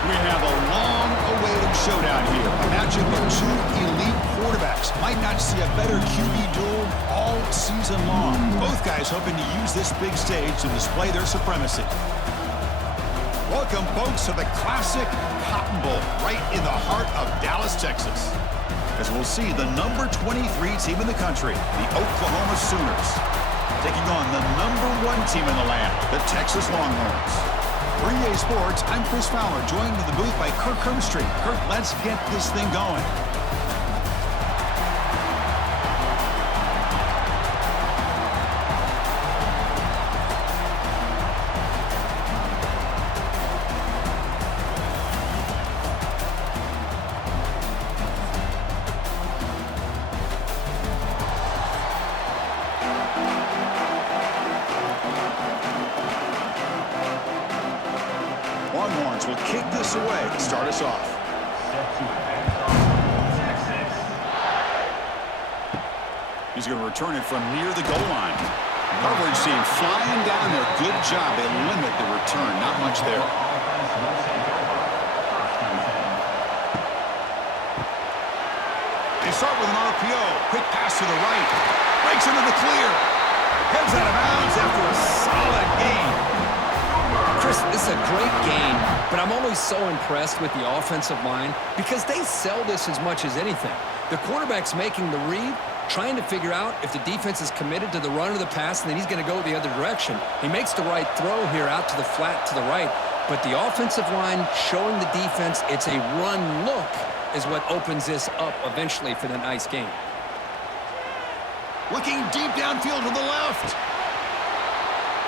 We have a long-awaited showdown here. A matchup of two elite quarterbacks. Might not see a better QB duel all season long. Both guys hoping to use this big stage to display their supremacy. Welcome, folks, to the classic Cotton Bowl right in the heart of Dallas, Texas. As we'll see the number 23 team in the country, the Oklahoma Sooners, taking on the number 1 team in the land, the Texas Longhorns. For EA Sports, I'm Chris Fowler, joined in the booth by Kirk Herbstreit. Kirk, let's get this thing going. Longhorns will kick this away to start us off. He's going to return it from near the goal line. Coverage team flying down there. Good job. They limit the return. Not much there. They start with an RPO. Quick pass to the right. Breaks into the clear. Heads out of bounds after a solid gain. Chris, this is a great game, but I'm always so impressed with the offensive line because they sell this as much as anything. The quarterback's making the read, trying to figure out if the defense is committed to the run or the pass, and then he's going to go the other direction. He makes the right throw here out to the flat to the right, but the offensive line showing the defense it's a run look is what opens this up eventually for the nice game. Looking deep downfield to the left.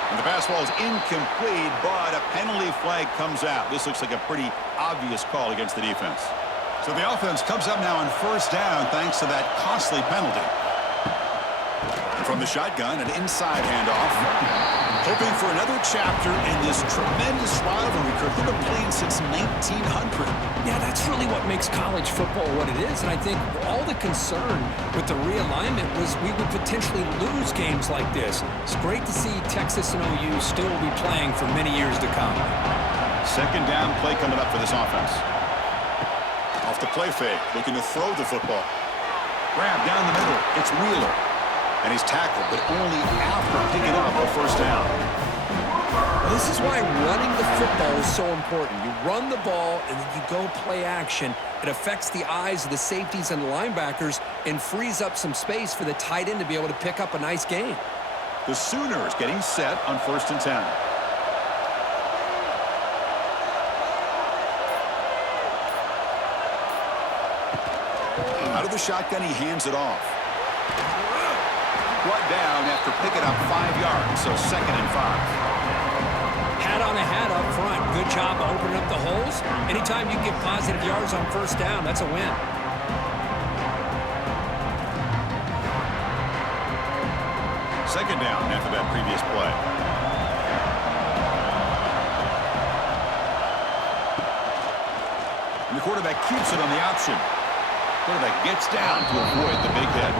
And the pass ball is incomplete, but a penalty flag comes out. This looks like a pretty obvious call against the defense. So the offense comes up now on first down thanks to that costly penalty. And from the shotgun, an inside handoff. Hoping for another chapter in this tremendous rivalry. Kirk, they've been playing since 1900. Yeah, that's really what makes college football what it is. And I think all the concern with the realignment was we would potentially lose games like this. It's great to see Texas and OU still be playing for many years to come. Second down play coming up for this offense. Off the play fake, looking to throw the football. Grab down the middle. It's Wheeler. And he's tackled, but only after picking up a first down. This is why running the football is so important. You run the ball, and then you go play action. It affects the eyes of the safeties and the linebackers and frees up some space for the tight end to be able to pick up a nice gain. The Sooners getting set on 1st and 10. Out of the shotgun, he hands it off. Brought down after picking up 5 yards, so 2nd and 5. Hat on a hat up front. Good job of opening up the holes. Anytime you get positive yards on first down, that's a win. Second down after that previous play. And the quarterback keeps it on the option. Quarterback gets down to avoid the big hit.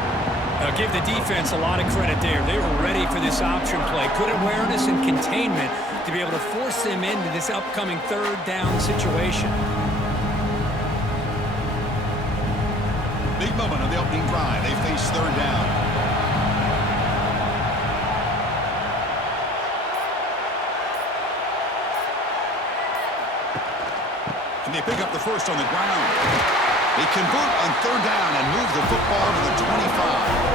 Now give the defense a lot of credit there. They were ready for this option play. Good awareness and containment to be able to force them into this upcoming 3rd down situation. Big moment on the opening drive. They face 3rd down. And they pick up the first on the ground. They convert on 3rd down and move the football to the 25.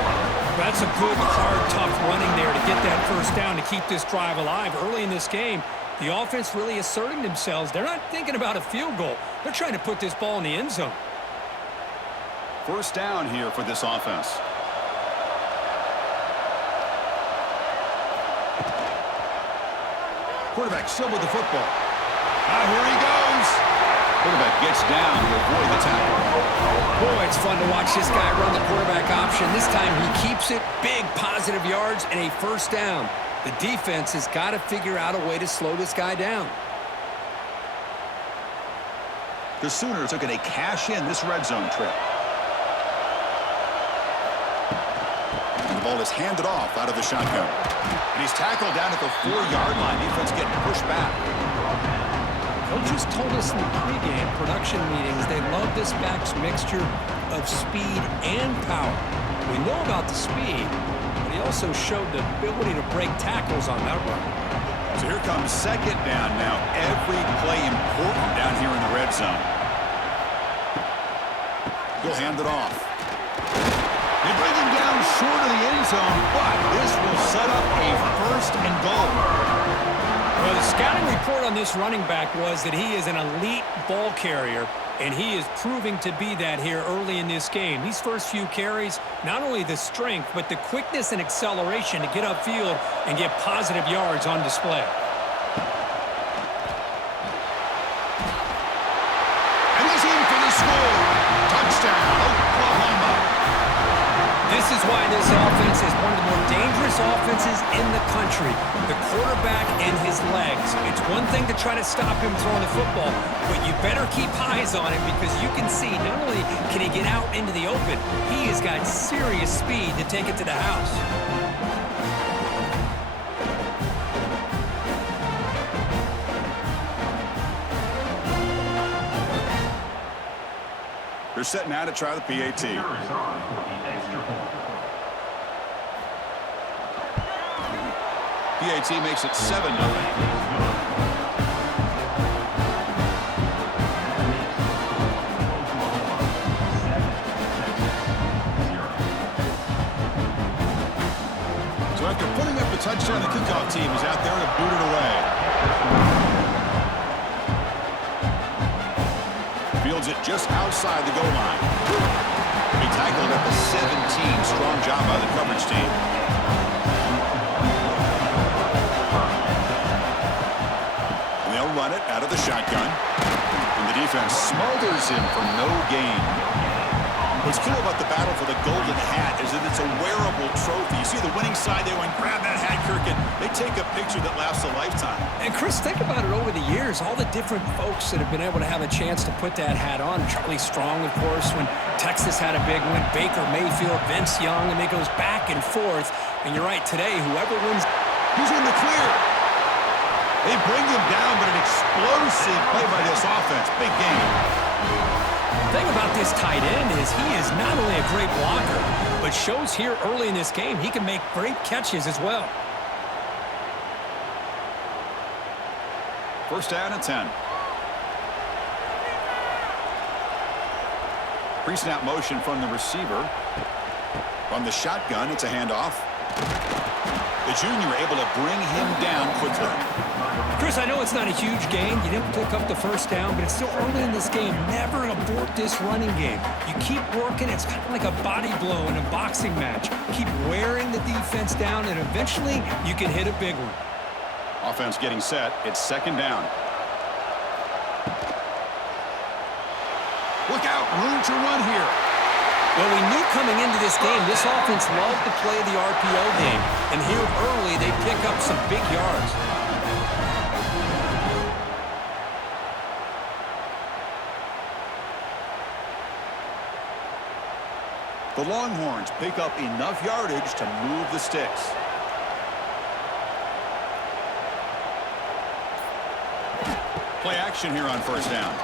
That's a good, hard, tough running there to get that first down to keep this drive alive. Early in this game, the offense really asserting themselves. They're not thinking about a field goal. They're trying to put this ball in the end zone. First down here for this offense. Quarterback still with the football. Here he goes. Quarterback gets down to avoid the tackle. Boy, it's fun to watch this guy run the quarterback option. This time he keeps it. Big positive yards and a first down. The defense has got to figure out a way to slow this guy down. The Sooners are going to cash in this red zone trip. And the ball is handed off out of the shotgun. And he's tackled down at the 4-yard line. Defense getting pushed back. Coaches told us in the pregame production meetings they love this back's mixture of speed and power. We know about the speed, but he also showed the ability to break tackles on that run. So here comes second down now. Every play important down here in the red zone. He'll hand it off. They bring him down short of the end zone, but this will set up a first and goal. Well, the scouting report on this running back was that he is an elite ball carrier, and he is proving to be that here early in this game. These first few carries, not only the strength, but the quickness and acceleration to get upfield and get positive yards on display. And he's in for the score. Touchdown, Oklahoma. This is why this offense is one of the more dangerous offenses in the country. The quarterback and his legs. It's one thing to try to stop him throwing the football, but you better keep eyes on him because you can see not only can he get out into the open, he has got serious speed to take it to the house. They're setting out to try the PAT. PAT makes it 7-0. So after putting up a touchdown, the kickoff team is out there to boot it away. Fields it just outside the goal line. He tackled at the 17. Strong job by the coverage team. And they'll run it out of the shotgun. And the defense smothers him for no gain. What's cool about the battle for the golden hat is that it's a wearable trophy. You see the winning side, they went grab that hat, Kirk, and they take a picture that lasts a lifetime. And Chris, think about it over the years, all the different folks that have been able to have a chance to put that hat on. Charlie Strong, of course, when Texas had a big win, Baker Mayfield, Vince Young, and it goes back and forth. And you're right, today, whoever wins, he's in the clear. They bring him down, but an explosive play by this offense. Big game. The thing about this tight end is he is not only a great blocker, but shows here early in this game he can make great catches as well. First down and 10. Pre-snap motion from the receiver. From the shotgun, it's a handoff. The junior able to bring him down quickly. Chris, I know it's not a huge gain. You didn't pick up the first down, but it's still early in this game. Never abort this running game. You keep working. It's kind of like a body blow in a boxing match. Keep wearing the defense down, and eventually you can hit a big one. Offense getting set. It's second down. Look out. Room to run here. Well, we knew coming into this game, this offense loved to play the RPO game. And here early, they pick up some big yards. The Longhorns pick up enough yardage to move the sticks. Play action here on first down.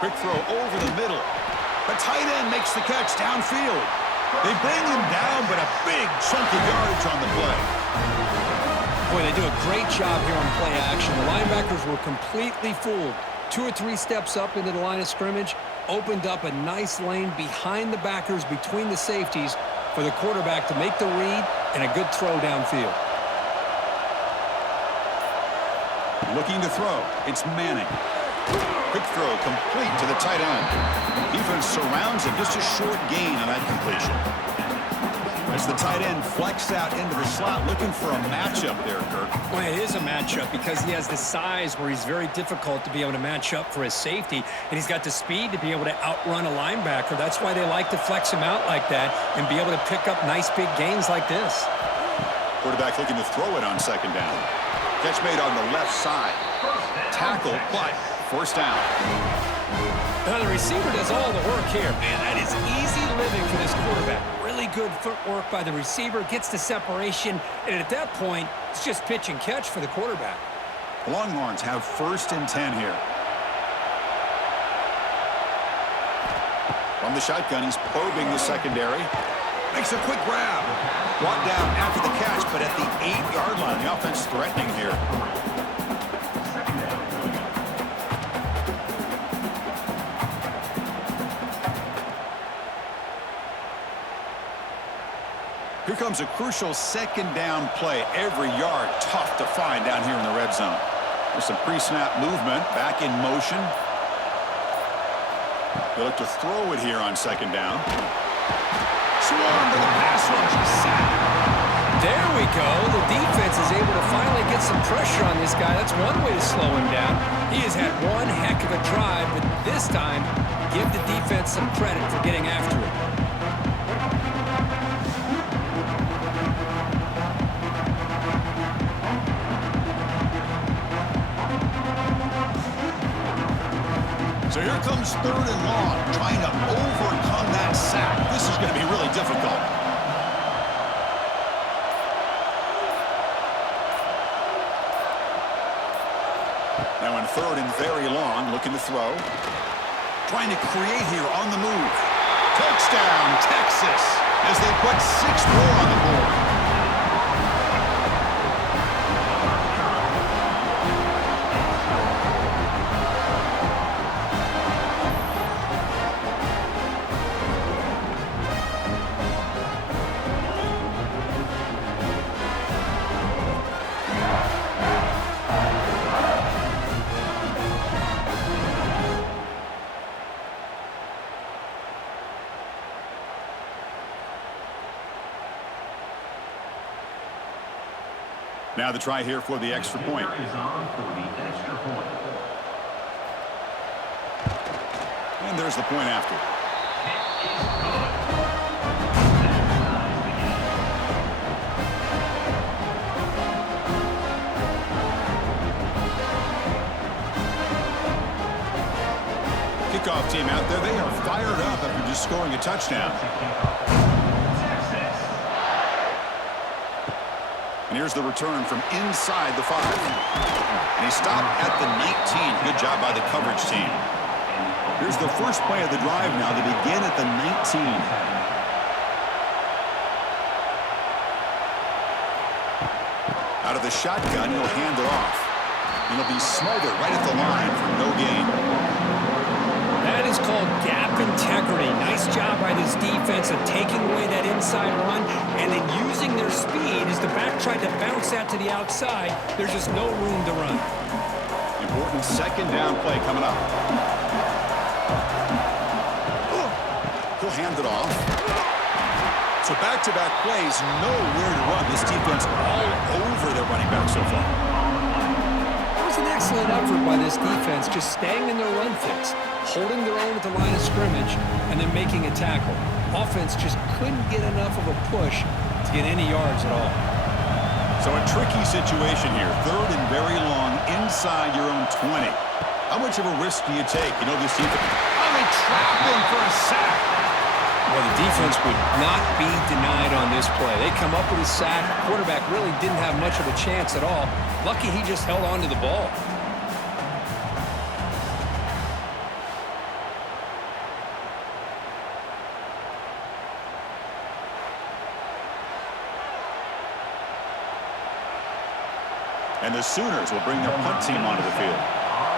Quick throw over the middle. The tight end makes the catch downfield. They bring him down, but a big chunk of yardage on the play. Boy, they do a great job here on play action. The linebackers were completely fooled. 2 or 3 steps up into the line of scrimmage, opened up a nice lane behind the backers, between the safeties, for the quarterback to make the read and a good throw downfield. Looking to throw. It's Manning. Quick throw complete to the tight end. Defense surrounds him. Just a short gain on that completion. As the tight end flexed out into the slot, looking for a matchup there, Kirk. Well, it is a matchup because he has the size where he's very difficult to be able to match up for his safety, and he's got the speed to be able to outrun a linebacker. That's why they like to flex him out like that and be able to pick up nice big gains like this. Quarterback looking to throw it on second down. Catch made on the left side. Tackle, but first down. Now the receiver does all the work here. Man, that is easy living for this quarterback. Really good footwork by the receiver, gets the separation, and at that point, it's just pitch and catch for the quarterback. The Longhorns have first and 10 here. From the shotgun, he's probing the secondary. Makes a quick grab. Brought down after the catch, but at the 8-yard line. The offense threatening here. Here comes a crucial second down play. Every yard tough to find down here in the red zone. There's some pre-snap movement. Back in motion. They look to throw it here on second down. Swarm to the pass rush. Sack. There we go. The defense is able to finally get some pressure on this guy. That's one way to slow him down. He has had one heck of a drive, but this time, give the defense some credit for getting after it. So here comes 3rd and long, trying to overcome that sack. This is going to be really difficult. Now in 3rd and very long, looking to throw. Trying to create here on the move. Touchdown, Texas, as they put 6 more on the board. Now the try here for the extra point. And there's the point after. Kickoff team out there. They are fired up after just scoring a touchdown. And here's the return from inside the 5. And he stopped at the 19. Good job by the coverage team. Here's the first play of the drive now. They begin at the 19. Out of the shotgun, he'll hand it off. And he'll be smothered right at the line for no gain. That is called gap integrity. Nice job by this defense of taking away that inside run and then using their speed as the back tried to bounce out to the outside. There's just no room to run. Important second down play coming up. He'll hand it off. So back-to-back plays, nowhere to run. This defense all over their running back so far. It was an excellent effort by this defense, just staying in their run fix, holding their own at the line of scrimmage, and then making a tackle. Offense just couldn't get enough of a push to get any yards at all. So a tricky situation here. 3rd and very long inside your own 20. How much of a risk do you take? You know this defense. Oh, they trapped him for a sack. Well, the defense would not be denied on this play. They come up with a sack. Quarterback really didn't have much of a chance at all. Lucky he just held on to the ball. And the Sooners will bring their punt team onto the field.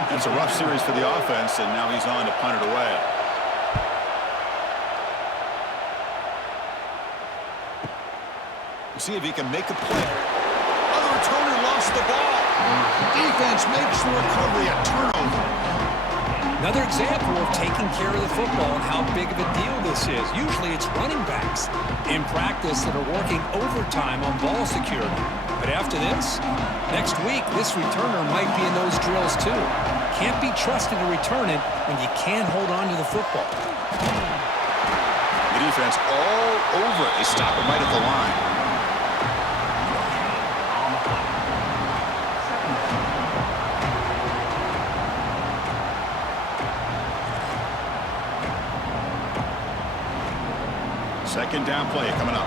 That's a rough series for the offense, and now he's on to punt it away. See if he can make a play. Oh, the returner lost the ball. Defense makes the recovery a turnover. Another example of taking care of the football and how big of a deal this is. Usually it's running backs in practice that are working overtime on ball security. But after this, next week, this returner might be in those drills too. Can't be trusted to return it when you can't hold on to the football. The defense all over it. They stop him right at the line. Second down play coming up.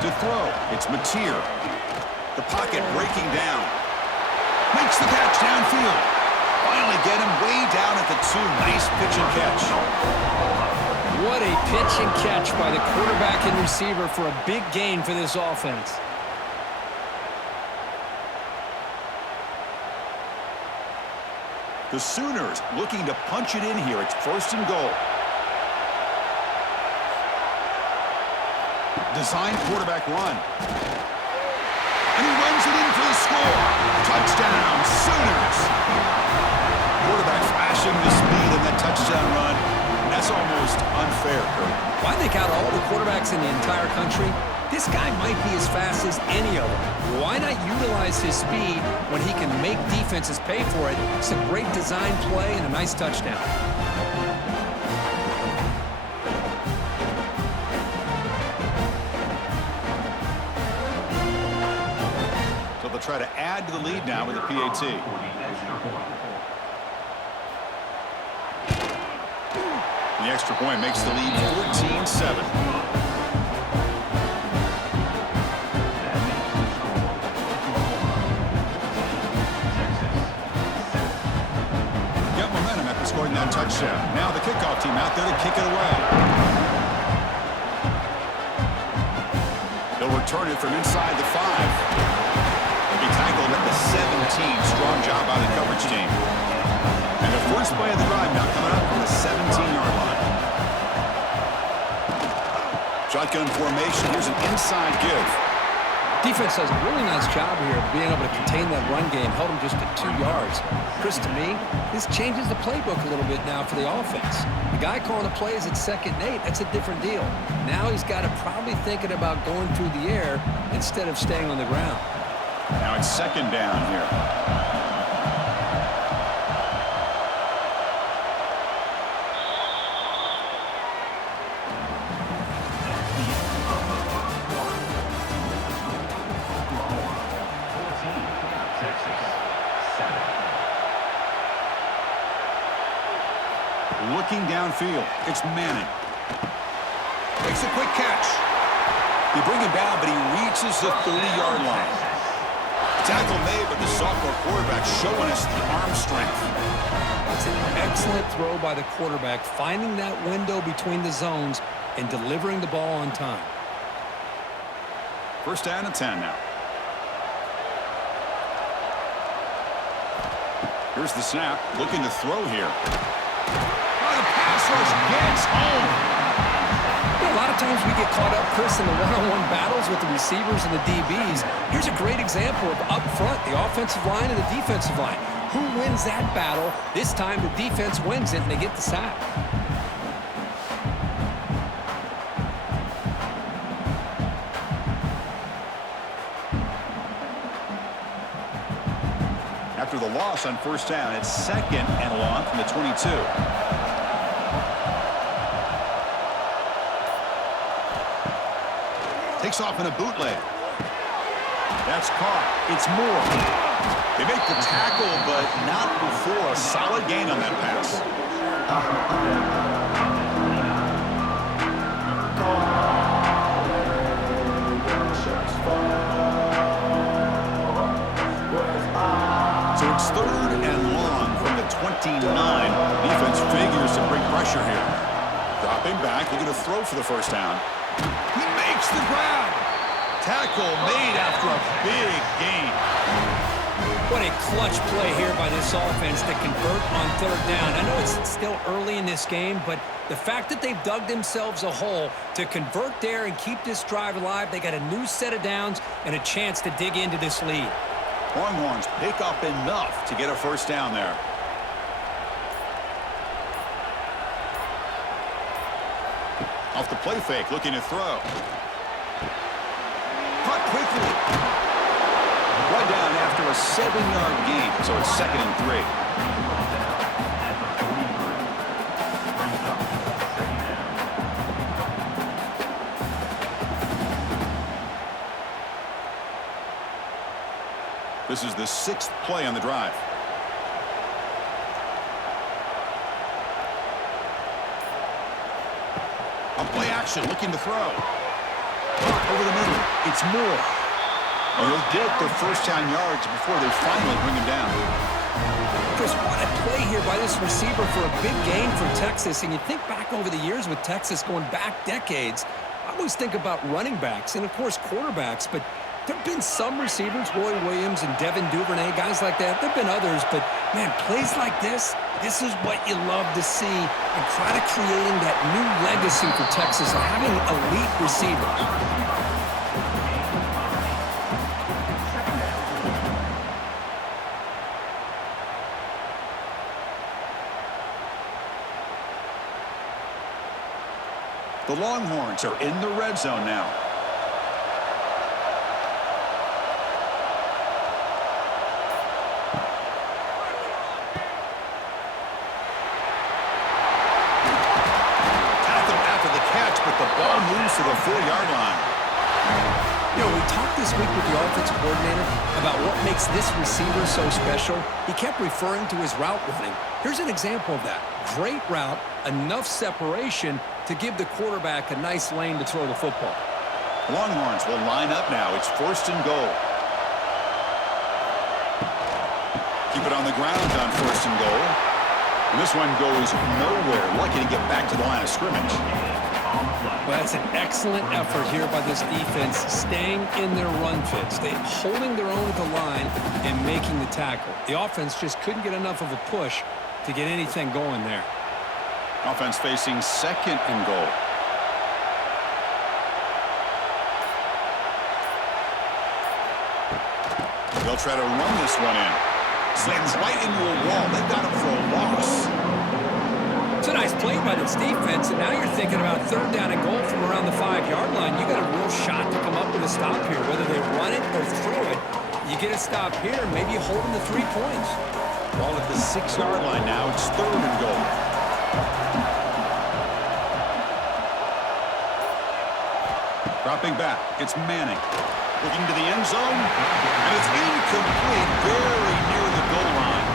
To throw, it's Mateer. The pocket breaking down. Makes the catch downfield. Finally get him way down at at the 2. Nice pitch and catch. What a pitch and catch by the quarterback and receiver for a big gain for this offense. The Sooners looking to punch it in here. It's 1st and goal. Design quarterback run. And he runs it in for the score. Touchdown, Sooners. Quarterback flashing the speed in that touchdown run. And that's almost unfair, Kurt. Well, I think out of all the quarterbacks in the entire country, this guy might be as fast as any of them. Why not utilize his speed when he can make defenses pay for it? It's a great design play and a nice touchdown. So they'll try to add to the lead now with a PAT. The extra point makes the lead 14-7. Scoring that touchdown. Now the kickoff team out there to kick it away. They'll return it from inside the 5. They'll be tackled at the 17. Strong job by the coverage team. And the first play of the drive now coming up from the 17-yard line. Shotgun formation. Here's an inside give. Defense does a really nice job here of being able to contain that run game, held him just at 2 yards. Chris, to me, this changes the playbook a little bit now for the offense. The guy calling the plays at 2nd and 8, that's a different deal. Now he's got to probably thinking about going through the air instead of staying on the ground. Now it's 2nd down here. Looking downfield, it's Manning. Makes a quick catch. They bring him down, but he reaches the 30-yard line. Tackle made, but the sophomore quarterback showing us the arm strength. It's an excellent throw by the quarterback, finding that window between the zones and delivering the ball on time. 1st down and 10 now. Here's the snap, looking to throw here. The pass rush gets home. A lot of times we get caught up, Chris, in the one-on-one battles with the receivers and the DBs. Here's a great example of up front, the offensive line and the defensive line. Who wins that battle? This time the defense wins it and they get the sack. After the loss on 1st down, it's 2nd and long from the 22. Takes off in a bootleg. That's caught. It's Moore. They make the tackle, but not before a solid gain on that pass. So it's 3rd and long from the 29. Defense figures to bring pressure here. Dropping back, looking to throw for the 1st down. He makes the grab. Tackle made after a big gain. What a clutch play here by this offense to convert on 3rd down. I know it's still early in this game, but the fact that they've dug themselves a hole to convert there and keep this drive alive, they got a new set of downs and a chance to dig into this lead. Longhorns pick up enough to get a 1st down there. Off the play fake, looking to throw. Caught quickly. Right down after a 7-yard gain, so it's 2nd and 3. This is the 6th play on the drive. A play action, looking to throw. Over the middle, it's Moore. And he'll get the 1st down yards before they finally bring him down. Chris, Chris, what a play here by this receiver for a big gain for Texas. And you think back over the years with Texas going back decades, I always think about running backs and, of course, quarterbacks. But there have been some receivers, Roy Williams and Devin Duvernay, guys like that. There have been others. But, man, plays like this is what you love to see. And try to creating that new legacy for Texas of having elite receivers. The Longhorns are in the red zone now. Tackle after the catch, but the ball moves to the 4-yard line. You know, we talked this week with the offensive coordinator about what makes this receiver so special. He kept referring to his route running. Here's an example of that. Great route, enough separation to give the quarterback a nice lane to throw the football. Longhorns will line up now. It's 1st and goal. Keep it on the ground on 1st and goal. And this one goes nowhere. Lucky to get back to the line of scrimmage. Well, that's an excellent effort here by this defense, staying in their run fits. They're holding their own at the line and making the tackle. The offense just couldn't get enough of a push to get anything going there. Offense facing 2nd and goal. They'll try to run this one in. Slams right into a wall. They got him for a loss. It's a nice play by this defense, and now you're thinking about 3rd down and goal from around the 5-yard line. You got a real shot to come up with a stop here, whether they run it or throw it. You get a stop here, maybe you hold them to 3 points. Ball at the 6-yard line now. It's 3rd and goal. Dropping back, it's Manning. Looking to the end zone, and it's incomplete, very near the goal line.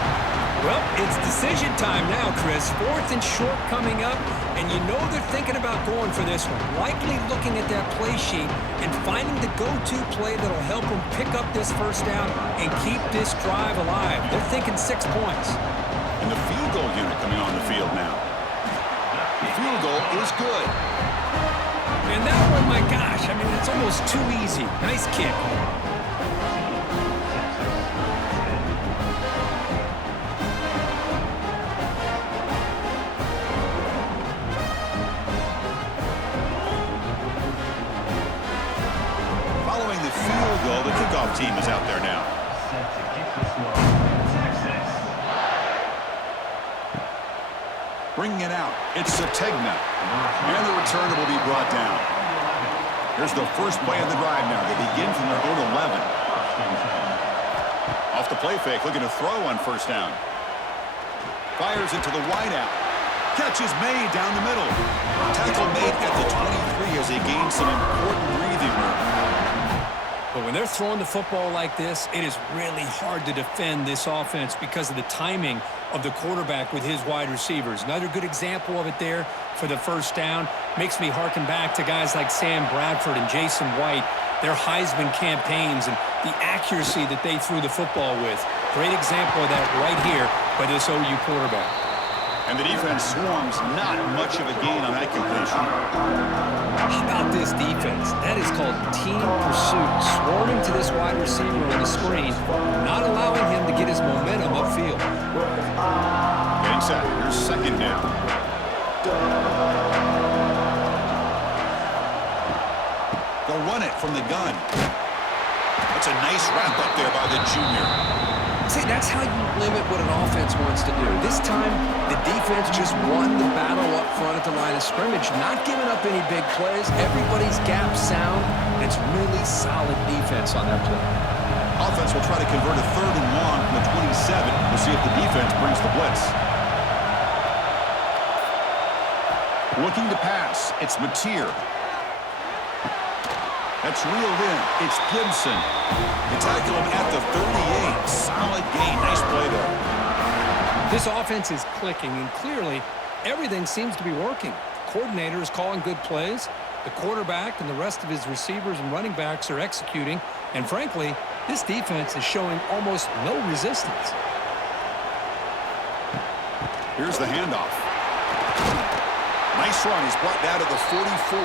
Well, it's decision time now, Chris. 4th and short coming up, and you know they're thinking about going for this one. Likely looking at that play sheet and finding the go-to play that'll help them pick up this 1st down and keep this drive alive. They're thinking 6 points. And the field goal unit coming on the field now. The field goal is good. And that one, my gosh, I mean, it's almost too easy. Nice kick. Following the field goal, the kickoff team is out there now. Bringing it out, it's Sategna. And the returner will be brought down. Here's the first play of the drive now. They begin from their own 11. Off the play fake, looking to throw on 1st down. Fires it to the wideout. Catch is made down the middle. Tackle made at the 23 as they gain some important breathing room. But when they're throwing the football like this, it is really hard to defend this offense because of the timing of the quarterback with his wide receivers. Another good example of it there for the 1st down. Makes me harken back to guys like Sam Bradford and Jason White, their Heisman campaigns and the accuracy that they threw the football with. Great example of that right here by this OU quarterback. And the defense swarms, not much of a gain on that completion. How about this defense? That is called team pursuit. Swarming to this wide receiver on the screen, not allowing him to get his momentum upfield. Getting set. Here's 2nd down. They'll run it from the gun. That's a nice wrap up there by the junior. See, that's how you limit what an offense wants to do. This time, the defense just won the battle up front at the line of scrimmage, not giving up any big plays. Everybody's gap sound. It's really solid defense on that play. Offense will try to convert a 3rd and long from the 27. We'll see if the defense brings the blitz. Looking to pass. It's Mateer. That's reeled in. It's Gibson. They tackle him at the 38. Solid gain. Nice play there. This offense is clicking, and clearly everything seems to be working. The coordinator is calling good plays. The quarterback and the rest of his receivers and running backs are executing. And frankly, this defense is showing almost no resistance. Here's the handoff. Nice run. He's brought down to the 44.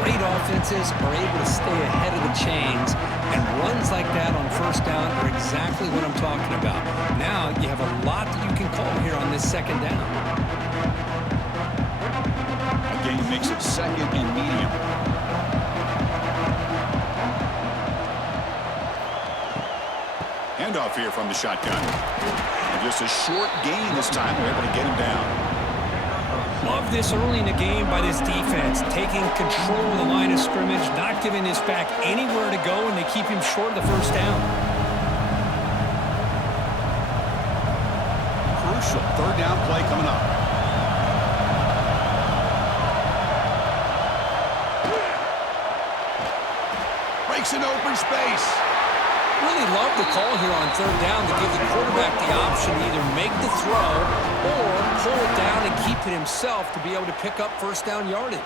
Great offenses are able to stay ahead of the chains, and runs like that on first down are exactly what I'm talking about. Now you have a lot that you can call here on this second down. Again, makes it second and medium. Handoff here from the shotgun. And just a short gain this time. They're able to get him down. Love this early in the game by this defense, taking control of the line of scrimmage, not giving this back anywhere to go, and they keep him short of the first down. Crucial third down play coming up. Breaks an open space. Really love the call here on third down to give the quarterback the option to either make the throw or pull it down and keep it himself to be able to pick up first down yardage.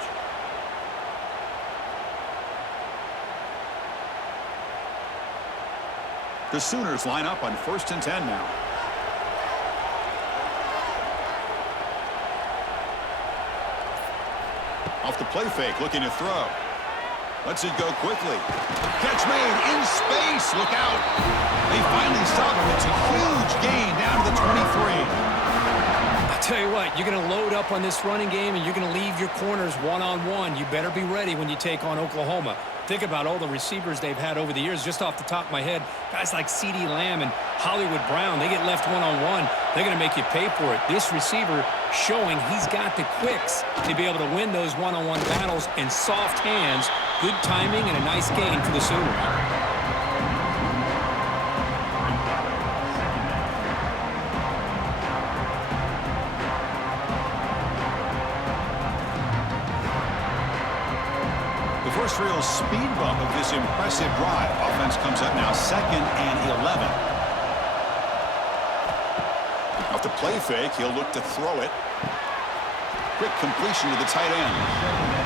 The Sooners line up on 1st and 10 now. Off the play fake, looking to throw. Lets it go quickly. Catch made in space. Look out. They finally stop him. It's a huge gain down to the 23. I tell you what, you're going to load up on this running game and you're going to leave your corners one-on-one. You better be ready when you take on Oklahoma. Think about all the receivers they've had over the years. Just off the top of my head, guys like CeeDee Lamb and Hollywood Brown, they get left one-on-one. They're going to make you pay for it. This receiver showing he's got the quicks to be able to win those one-on-one battles in soft hands. Good timing and a nice gain for the Sooners. First real speed bump of this impressive drive. Offense comes up now 2nd and 11. Off the play fake, he'll look to throw it. Quick completion to the tight end.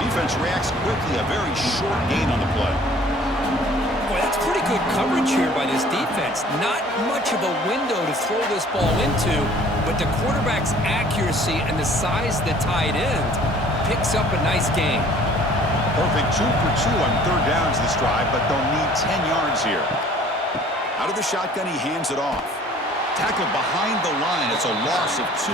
Defense reacts quickly. A very short gain on the play. Boy, that's pretty good coverage here by this defense. Not much of a window to throw this ball into, but the quarterback's accuracy and the size of the tight end picks up a nice gain. Perfect 2 for 2 on third downs this drive, but they'll need 10 yards here. Out of the shotgun, he hands it off. Tackled behind the line. It's a loss of 2.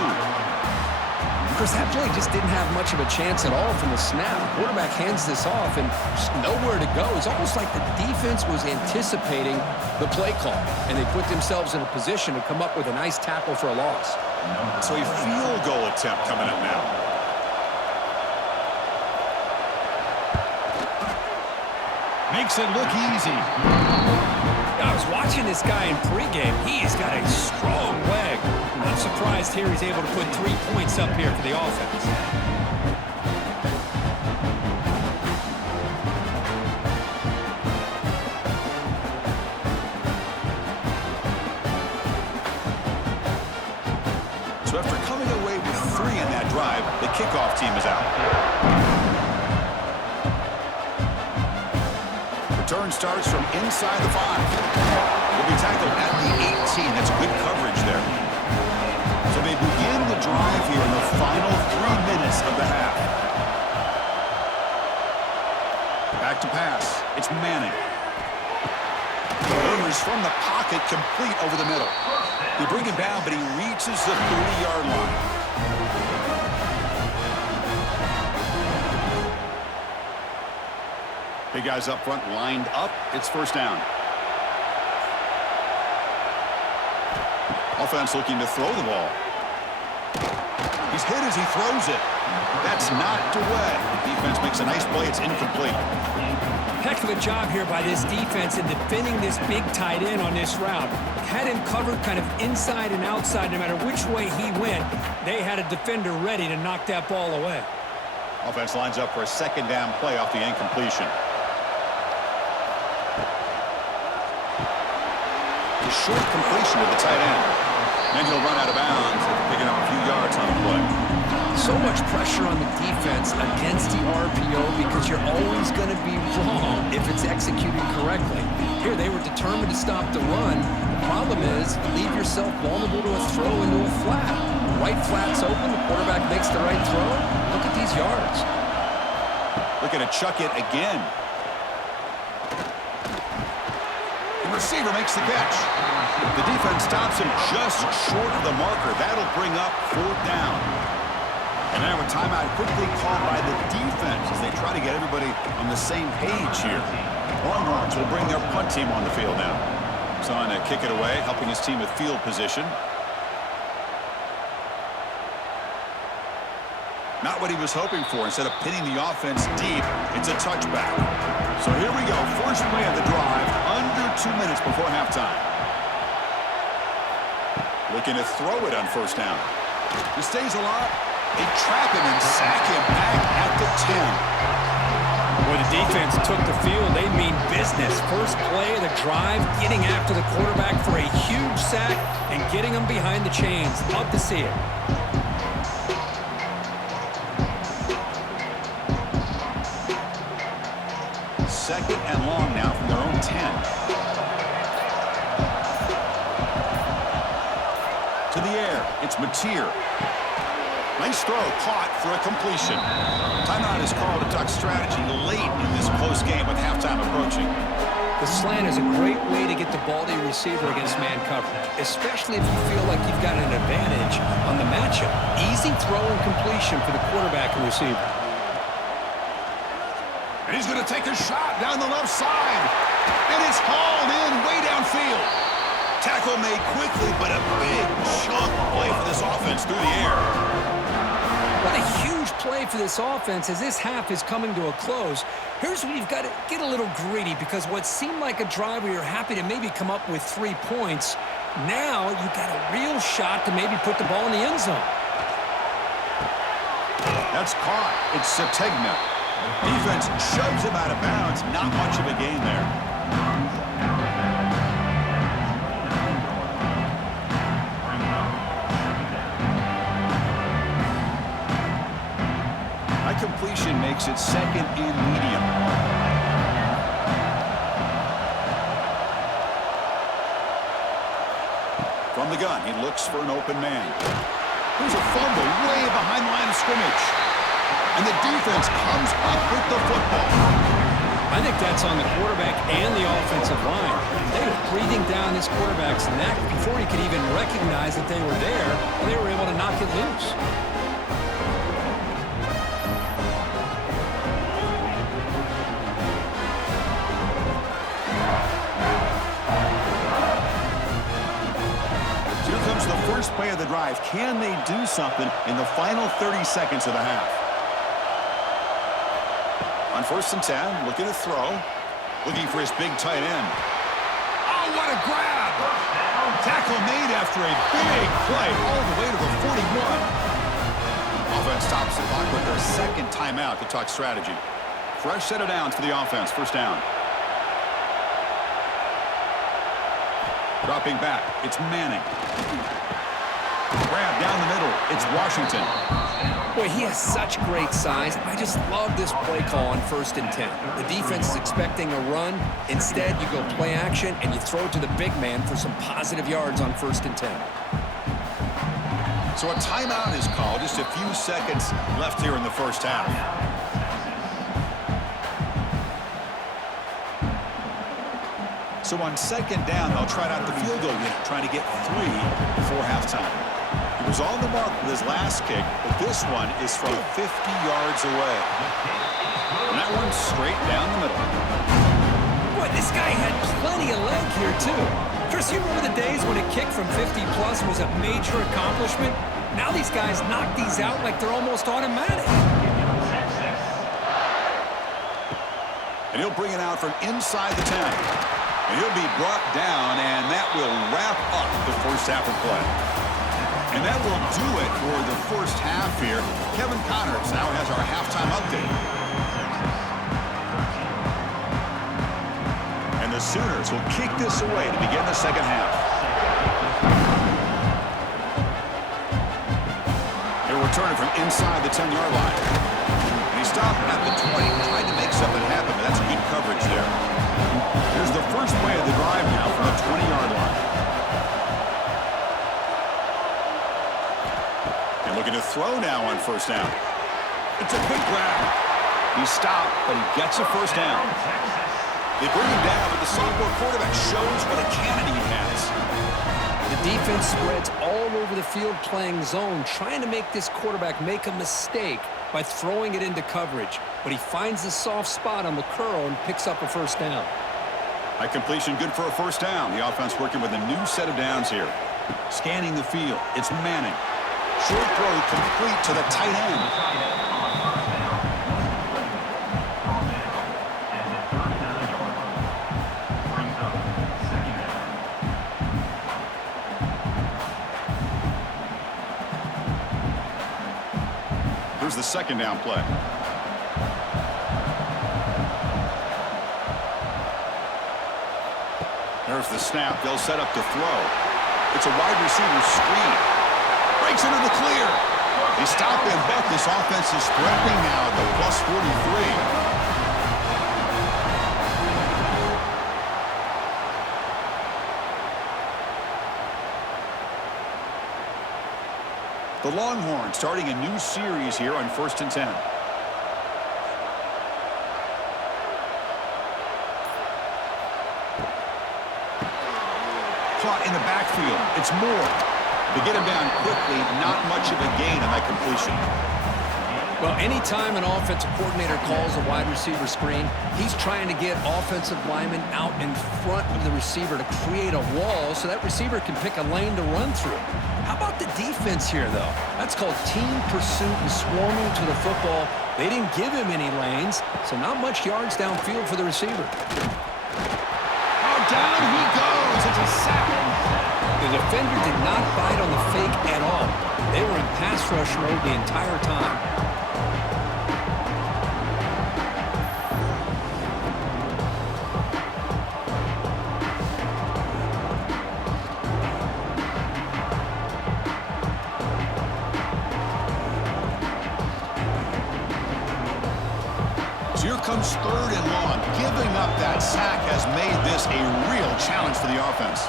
Chris, that play just didn't have much of a chance at all from the snap. The quarterback hands this off and just nowhere to go. It's almost like the defense was anticipating the play call, and they put themselves in a position to come up with a nice tackle for a loss. So a field goal attempt coming up now. Makes it look easy. I was watching this guy in pregame. He's got a strong leg. I'm surprised here he's able to put 3 points up here for the offense. So after coming away with 3 in that drive, the kickoff team is out. Return starts from inside the 5. Will be tackled at the 18. That's good coverage there. So they begin the drive here in the final 3 minutes of the half. Back to pass. It's Manning. Delivers from the pocket, complete over the middle. They bring him down, but he reaches the 30-yard line. Big guys up front lined up. It's first down. Offense looking to throw the ball. He's hit as he throws it. That's knocked away. Defense makes a nice play. It's incomplete. Heck of a job here by this defense in defending this big tight end on this route. Had him covered kind of inside and outside. No matter which way he went, they had a defender ready to knock that ball away. Offense lines up for a second down play off the incompletion. The short completion to the tight end. And he'll run out of bounds, picking up a few yards on the play. So much pressure on the defense against the RPO because you're always going to be wrong if it's executed correctly. Here, they were determined to stop the run. The problem is, leave yourself vulnerable to a throw into a flat. right flat's open. The quarterback makes the right throw. Look at these yards. Looking to chuck it again. The receiver makes the catch. The defense stops him just short of the marker. That'll bring up 4th down. And now a timeout quickly called by the defense as they try to get everybody on the same page here. Longhorns will bring their punt team on the field now. He's on to kick it away, helping his team with field position. Not what he was hoping for. Instead of pinning the offense deep, it's a touchback. So here we go. First play of the drive, under 2 minutes before halftime. Looking to throw it on 1st down. He stays alive. They trap him and sack him back at the 10. Well, the defense took the field. They mean business. First play of the drive, getting after the quarterback for a huge sack and getting him behind the chains. Love to see it. 2nd and long now from their own 10. To the air, it's Mateer. Nice throw, caught for a completion. Timeout is called to duck strategy late in this close game with halftime approaching. The slant is a great way to get the ball to your receiver against man coverage, especially if you feel like you've got an advantage on the matchup. Easy throw and completion for the quarterback and receiver. And he's going to take a shot down the left side. And it's hauled in way downfield. Tackle made quickly, but a big chunk play for this offense through the air. What a huge play for this offense as this half is coming to a close. Here's where you've got to get a little greedy, because what seemed like a drive where you're happy to maybe come up with 3 points, now you've got a real shot to maybe put the ball in the end zone. That's caught. It's Sategna. Defense shoves him out of bounds. Not much of a gain there. High completion makes it 2nd and medium. From the gun, he looks for an open man. There's a fumble way behind the line of scrimmage. And the defense comes up with the football. I think that's on the quarterback and the offensive line. They were breathing down this quarterback's neck before he could even recognize that they were there, and they were able to knock it loose. So here comes the first play of the drive. Can they do something in the final 30 seconds of the half? On 1st and 10, looking to throw. Looking for his big tight end. Oh, what a grab! Tackle made after a big play all the way to the 41. Offense stops the clock with their 2nd timeout to talk strategy. Fresh set of downs for the offense. 1st down. Dropping back, it's Manning. Grab down the middle, it's Washington. Boy, he has such great size. I just love this play call on 1st and 10. The defense is expecting a run. Instead, you go play action, and you throw it to the big man for some positive yards on 1st and 10. So a timeout is called. Just a few seconds left here in the 1st half. So on 2nd down, they'll try out the field goal unit, trying to get 3 before halftime. He was on the mark with his last kick, but this one is from 50 yards away. And that one's straight down the middle. Boy, this guy had plenty of leg here, too. Chris, you remember the days when a kick from 50-plus was a major accomplishment? Now these guys knock these out like they're almost automatic. And he'll bring it out from inside the 10. And he'll be brought down, and that will wrap up the 1st half of play. And that will do it for the 1st half here. Kevin Connors now has our halftime update. And the Sooners will kick this away to begin the 2nd half. He'll return it from inside the 10-yard line. And he stopped at the 20, trying to make something happen, but that's good coverage there. Here's the first play of the drive now from the 20-yard line. And looking to throw now on first down. It's a good grab. He stopped, but he gets a first down. They bring him down, but the sophomore quarterback shows what a cannon he has. The defense spreads all over the field playing zone, trying to make this quarterback make a mistake by throwing it into coverage. But he finds the soft spot on the curl and picks up a first down. High completion, good for a first down. The offense working with a new set of downs here. Scanning the field, it's Manning. Short throw complete to the tight end. Here's the second down play. There's the snap. They'll set up to throw. It's a wide receiver screen. Breaks into the clear. He stopped them, but this offense is threatening now at the plus 43. The Longhorns starting a new series here on 1st and 10. Caught in the backfield. It's Moore. To get him down quickly, not much of a gain on that completion. Well, anytime an offensive coordinator calls a wide receiver screen, he's trying to get offensive linemen out in front of the receiver to create a wall so that receiver can pick a lane to run through. How about the defense here, though? That's called team pursuit and swarming to the football. They didn't give him any lanes, so not much yards downfield for the receiver. Oh, down he goes. It's a sack. The defender did not bite on the fake at all. They were in pass rush mode the entire time. Here comes 3rd and long. Giving up that sack has made this a real challenge for the offense.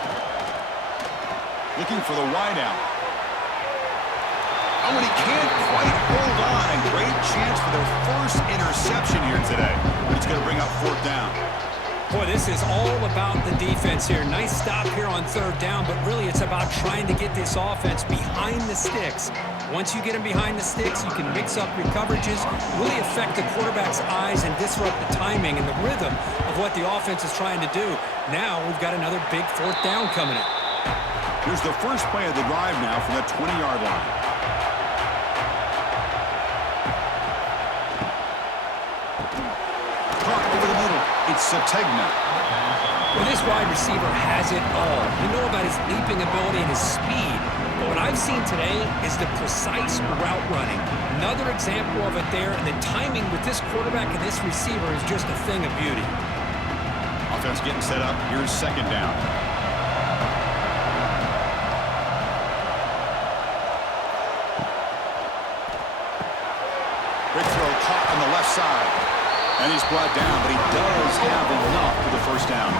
Looking for the wideout. Oh, and he can't quite hold on. A great chance for their first interception here today. But it's going to bring up 4th down. Boy, this is all about the defense here. Nice stop here on 3rd down, but really it's about trying to get this offense behind the sticks. Once you get them behind the sticks, you can mix up your coverages, really affect the quarterback's eyes and disrupt the timing and the rhythm of what the offense is trying to do. Now we've got another big 4th down coming in. Here's the first play of the drive now from the 20-yard line. Caught over the middle. It's Sategna. Well, this wide receiver has it all. You know about his leaping ability and his speed. But what I've seen today is the precise route running. Another example of it there. And the timing with this quarterback and this receiver is just a thing of beauty. Offense getting set up. Here's 2nd down. Quick throw caught on the left side. And he's brought down, but he does have enough for the first down.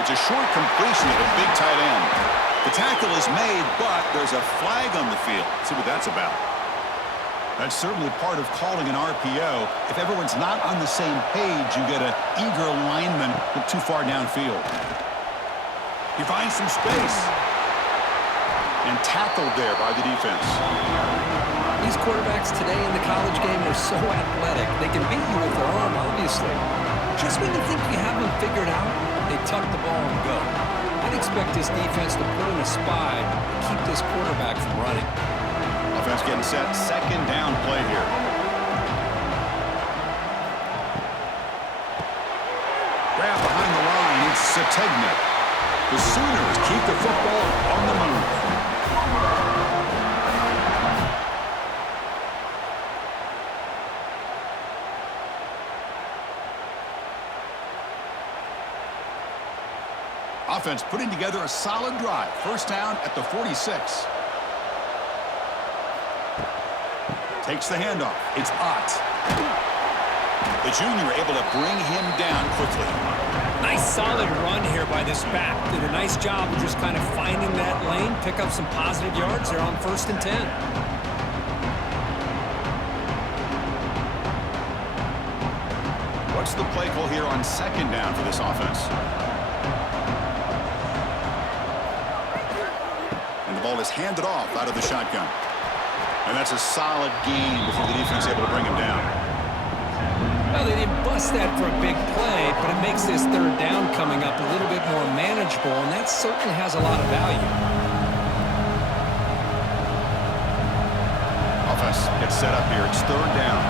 It's a short completion to the big tight end. The tackle is made, but there's a flag on the field. Let's see what that's about. That's certainly part of calling an RPO. If everyone's not on the same page, you get an eager lineman too far downfield. He finds some space. And tackled there by the defense. These quarterbacks today in the college game are so athletic. They can beat you with their arm, obviously. Just when you think you have them figured out, they tuck the ball and go. I'd expect this defense to put in a spy to keep this quarterback from running. Offense getting set. 2nd down play here. Grab behind the line. It's Sategna. The Sooners keep the football on the move. Offense putting together a solid drive. First down at the 46. Takes the handoff. It's Ott. The junior able to bring him down quickly. Nice solid run here by this back. Did a nice job of just kind of finding that lane, pick up some positive yards there on 1st and 10. What's the play call here on 2nd down for this offense? And the ball is handed off out of the shotgun. And that's a solid gain before the defense able to bring him down. Well, they didn't bust that for a big play, but it makes this 3rd down coming up a little bit more manageable, and that certainly has a lot of value. Offense gets set up here. It's 3rd down.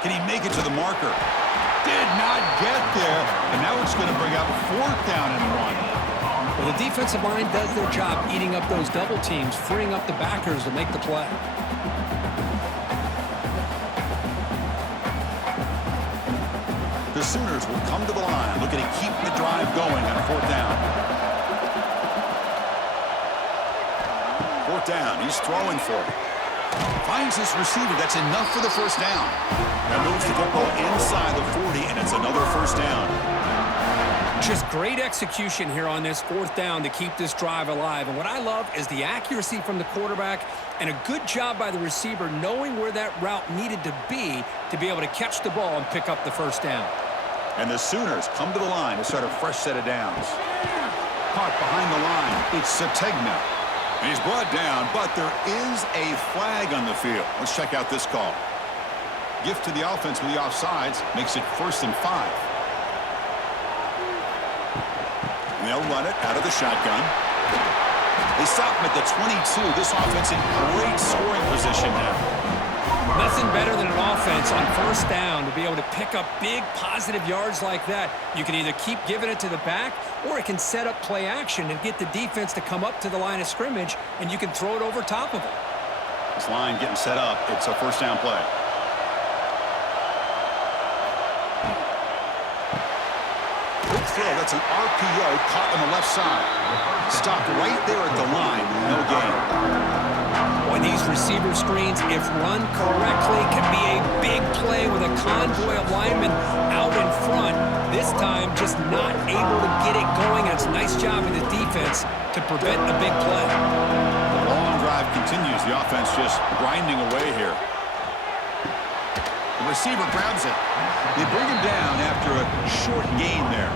Can he make it to the marker? Did not get there, and now it's going to bring up 4th down and 1. Well, the defensive line does their job eating up those double teams, freeing up the backers to make the play. The Sooners will come to the line, looking to keep the drive going on 4th down. 4th down, he's throwing for it. Finds this receiver, that's enough for the 1st down. That moves the football inside the 40, and it's another 1st down. Just great execution here on this 4th down to keep this drive alive. And what I love is the accuracy from the quarterback and a good job by the receiver knowing where that route needed to be able to catch the ball and pick up the 1st down. And the Sooners come to the line to start a fresh set of downs. Caught behind the line, it's Sategna. And he's brought down, but there is a flag on the field. Let's check out this call. Gift to the offense with the offsides makes it 1st and 5. And they'll run it out of the shotgun. They stop him at the 22. This offense in great scoring position now. Nothing better than an offense on 1st down to be able to pick up big positive yards like that. You can either keep giving it to the back, or it can set up play action and get the defense to come up to the line of scrimmage, and you can throw it over top of it. This line getting set up. It's a 1st down play. Quick throw. That's an RPO caught on the left side. Stopped right there at the line. No gain. Boy, these receiver screens, if run correctly, can be a big play with a convoy of linemen out in front. This time, just not able to get it going. It's a nice job in the defense to prevent a big play. The long drive continues. The offense just grinding away here. The receiver grabs it. They bring him down after a short gain there.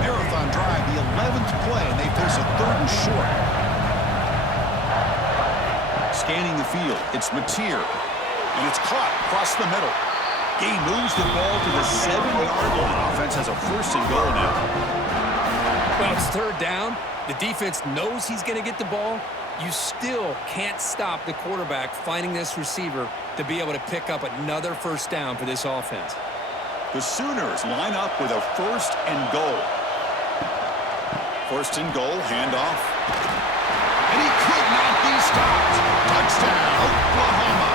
Marathon drive, the 11th play, and they face a 3rd and short. Scanning the field, it's Mateer, and it's caught across the middle. Gain moves the ball to the 7-yard line. Offense has a 1st and goal now. Well, it's 3rd down. The defense knows he's going to get the ball. You still can't stop the quarterback finding this receiver to be able to pick up another 1st down for this offense. The Sooners line up with a 1st and goal. 1st and goal, handoff. And he could not be stopped. Touchdown, Oklahoma.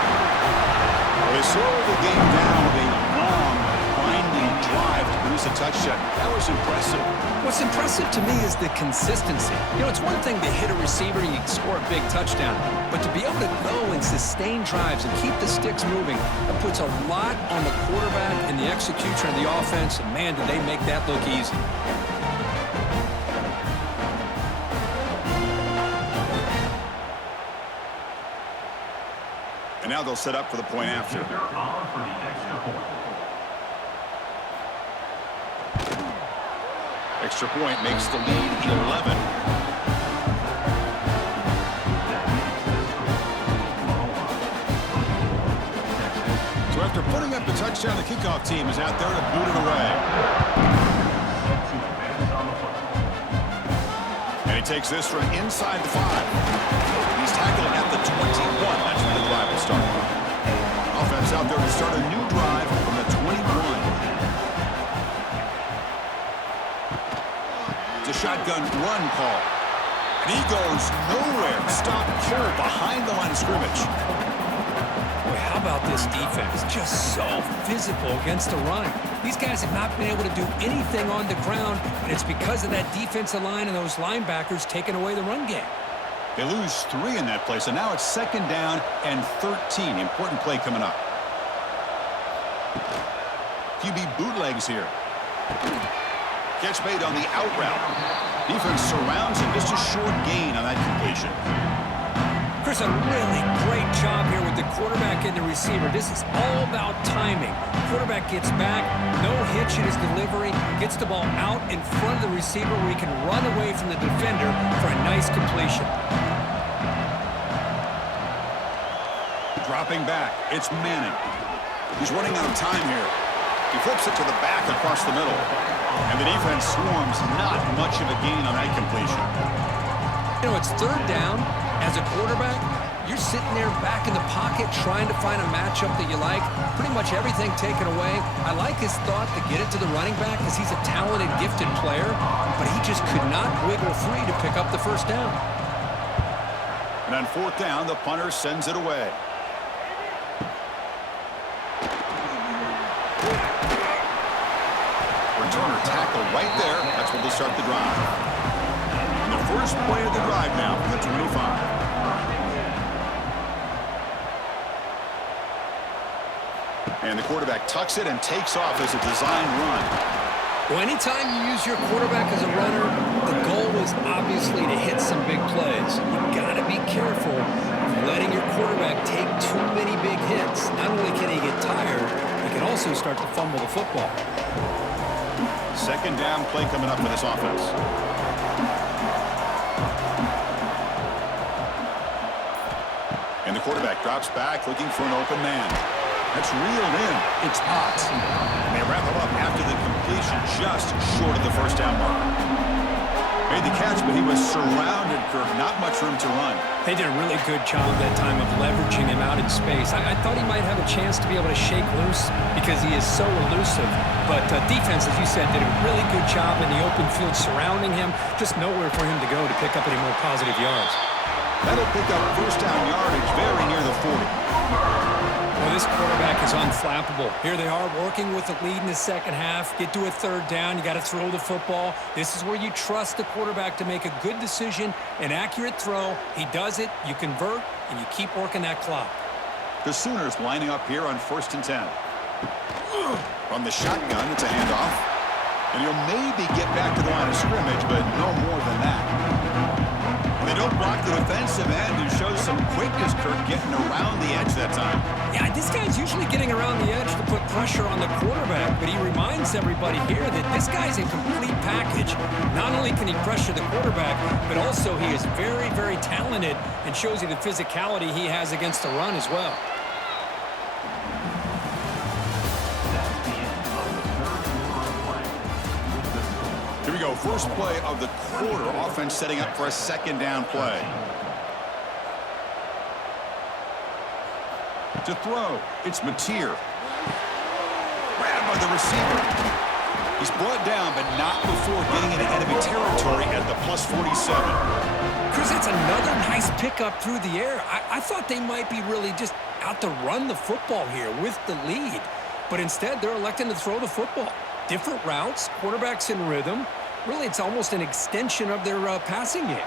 They slowed the game down with a long, grinding drive to produce a touchdown. That was impressive. What's impressive to me is the consistency. You know, it's one thing to hit a receiver and you score a big touchdown, but to be able to go and sustain drives and keep the sticks moving, that puts a lot on the quarterback and the execution of the offense, and man, did they make that look easy. And now they'll set up for the point after. Extra point makes the lead 11. So after putting up the touchdown, the kickoff team is out there to boot it away. And he takes this from inside the 5. He's tackled at the 21. That's where the drive will start. Offense out there to start a new drive from the 21. The shotgun run call. And he goes nowhere. Stop cold behind the line of scrimmage. Boy, how about this defense? Just so physical against the run. These guys have not been able to do anything on the ground, and it's because of that defensive line and those linebackers taking away the run game. They lose 3 in that play, so now it's 2nd down and 13. Important play coming up. QB bootlegs here. Catch made on the out route. Defense surrounds him. Just a short gain on that completion. Chris, a really great job here with the quarterback and the receiver. This is all about timing. Quarterback gets back, no hitch in his delivery, gets the ball out in front of the receiver where he can run away from the defender for a nice completion. Dropping back, it's Manning. He's running out of time here. He flips it to the back across the middle. And the defense swarms. Not much of a gain on that completion. You know, it's 3rd down. As a quarterback, you're sitting there back in the pocket trying to find a matchup that you like. Pretty much everything taken away. I like his thought to get it to the running back because he's a talented, gifted player, but he just could not wiggle free to pick up the 1st down. And on 4th down, the punter sends it away. Returner tackle right there. That's where they start the drive. And the first play of the drive now from the 25. And the quarterback tucks it and takes off as a designed run. Well, anytime you use your quarterback as a runner, the goal is obviously to hit some big plays. You've got to be careful of letting your quarterback take too many big hits. Not only can he get tired, he can also start to fumble the football. 2nd down play coming up for this offense. And the quarterback drops back looking for an open man. That's reeled in. It's hot. And they wrap him up after the completion just short of the 1st down mark. Made the catch, but he was surrounded, Kirk. Not much room to run. They did a really good job that time of leveraging him out in space. I thought he might have a chance to be able to shake loose because he is so elusive. But defense, as you said, did a really good job in the open field surrounding him. Just nowhere for him to go to pick up any more positive yards. That'll pick up 1st down yardage very near the 40. Well, this quarterback is unflappable. Here they are working with the lead in the 2nd half. Get to a 3rd down. You got to throw the football. This is where you trust the quarterback to make a good decision, an accurate throw. He does it, you convert, and you keep working that clock. The Sooners lining up here on 1st and 10. From the shotgun, it's a handoff. And he'll maybe get back to the line of scrimmage, but no more than that. They don't block the defensive end and show some quickness, Kirk, getting around the edge that time. Yeah, this guy's usually getting around the edge to put pressure on the quarterback, but he reminds everybody here that this guy's a complete package. Not only can he pressure the quarterback, but also he is very, very talented and shows you the physicality he has against the run as well. Here we go, first play of the quarter. Offense setting up for a 2nd down play. To throw, it's Mateer. Grabbed by the receiver. He's brought down, but not before getting into enemy territory at the plus 47. Chris, it's another nice pickup through the air. I thought they might be really just out to run the football here with the lead. But instead, they're electing to throw the football. Different routes, quarterbacks in rhythm. Really, it's almost an extension of their passing game.